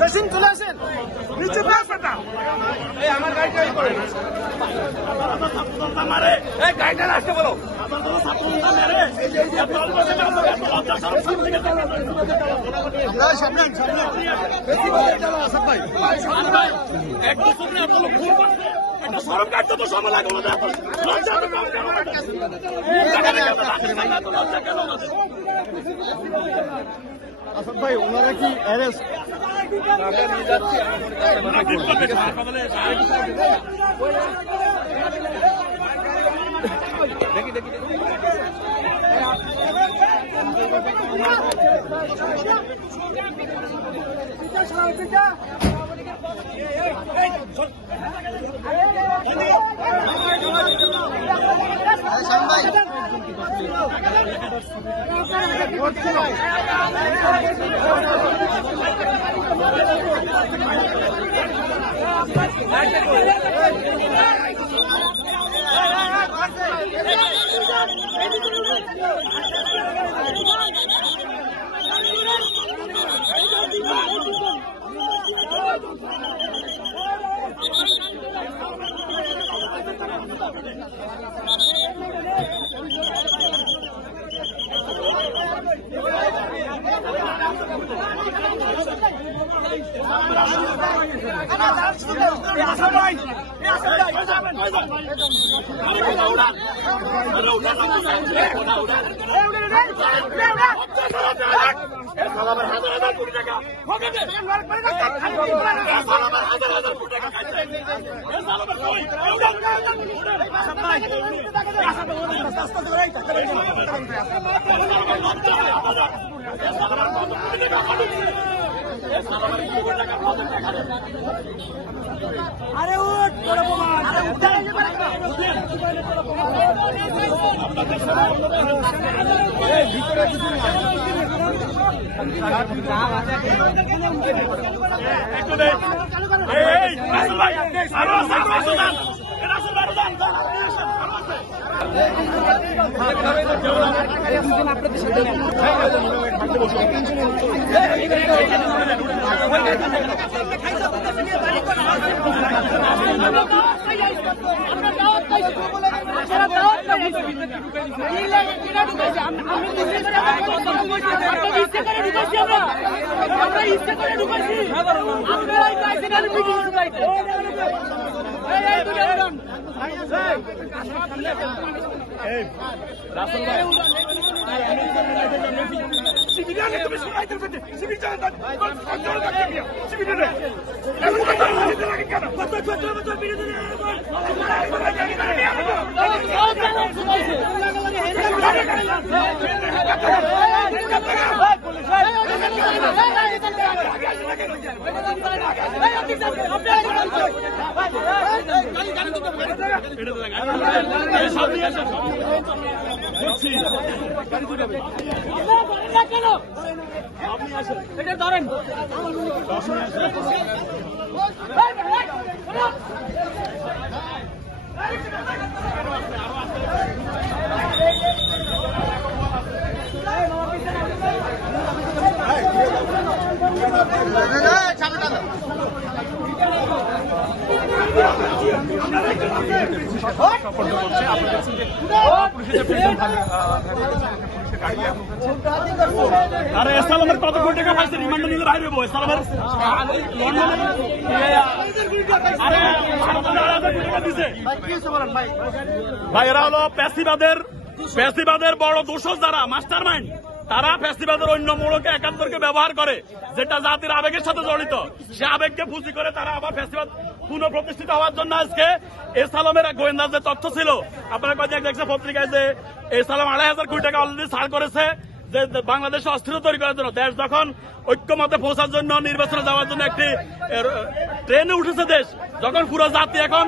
জসিম চলে আসেন নিচে প্লাসটা এই আমার গাড়িটাই করে মারে এই গাড়িটা আসতে বলো সামনে একটু সামনে একটা সরম কাটতে তো সময় লাগে আসাদ ভাই ওনারা কি অ্যারেস্ট নিয়ে যাচ্ছি দেখি দেখি আরে উঠ ভিতরে কিছু আরে এসালামের কত কোটি টাকা পাইছে রিমান্ড নিলে বাইরে হইব এসালামের ভাই এরা হলো ফ্যাসিবাদের বড় দোষর যারা মাস্টার মাইন্ড তারা ফ্যাসিবাদের অন্য মূলকে একাত্তরকে ব্যবহার করে যেটা জাতির আবেগের সাথে জড়িত সে আবেগকে পুঁজি করে তারা আবার ফ্যাসিবাদ পুনঃপ্রতিষ্ঠিত হওয়ার জন্য আজকে এসালামের গোয়েন্দার যে তথ্য ছিল আপনারা কয়েক দেখছেন পত্রিকায় যে এসালাম 2,500 কোটি টাকা অলরেডি ছাড় করেছে যে বাংলাদেশে অস্থিরতা তৈরি করার জন্য দেশ যখন ঐক্যমতে পৌঁছার জন্য নির্বাচনে যাওয়ার জন্য একটি ট্রেনে উঠেছে দেশ যখন পুরো জাতি এখন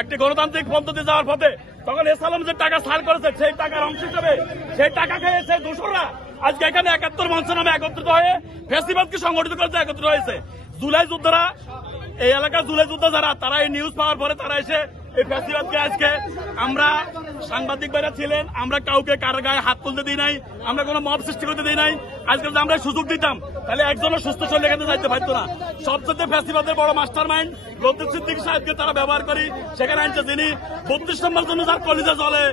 একটি গণতান্ত্রিক পদ্ধতি যাওয়ার পথে তখন এসালাম যে টাকা ছাড় করেছে সেই টাকার অংশ হিসেবে সেই টাকা খেয়ে সেই দোষররা আজকে এখানে ৭১ মঞ্চ নামে একত্রিত হয়ে ফ্যাসিবাদকে সংগঠিত করতে একত্রিত হয়েছে। জুলাই যোদ্ধারা এই এলাকার জুলাই যোদ্ধা যারা তারা এই নিউজ পাওয়ার পরে তারা এসে এই ফ্যাসিবাদকে আজকে আমরা সাংবাদিক ভাইরা ছিলেন, আমরা কাউকে কার গায়ে হাত তুলতে দিই নাই, আমরা কোনো মব সৃষ্টি করতে দিই নাই। আজকে যদি আমরা সুযোগ দিতাম তাহলে একজনও সুস্থ শরীরে এখানে যাইতে পারতো না। সবচেয়ে ফ্যাসিবাদের বড় মাস্টার মাইন্ড লতিফ সিদ্দিকী সাহেবকে তারা ব্যবহার করি সেখানে আনছে, যিনি ৩২ নম্বর জন্য যার কলিজা জলে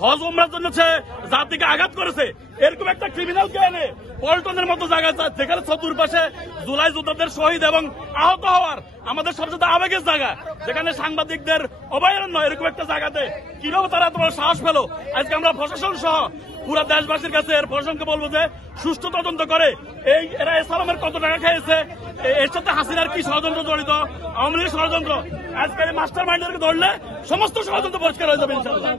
হজ উমরার জন্য সে জাতিকে আঘাত করেছে, এরকম একটা ক্রিমিনালকে এনে পল্টনের মতো জায়গায় যেখানে চতুর্পাশে জুলাই যোদ্ধাদের শহীদ এবং আহত হওয়ার আমাদের সবচেয়ে আবেগের জায়গা, যেখানে সাংবাদিকদের অভয়ারণ্য, এরকম একটা জায়গাতে কিভাবে তারা এত বড় সাহস পেল? আজকে আমরা প্রশাসন সহ পুরা দেশবাসীর কাছে এর প্রশাসনকে বলবো যে সুষ্ঠু তদন্ত করে এরা এসালামের কত টাকা খেয়েছে, এর সাথে হাসিনার কি ষড়যন্ত্র জড়িত, আওয়ামী লীগের ষড়যন্ত্র, আজকে মাস্টার মাইন্ডারকে ধরলে সমস্ত ষড়যন্ত্র পরিষ্কার হয়ে যাবে ইনশাআল্লাহ।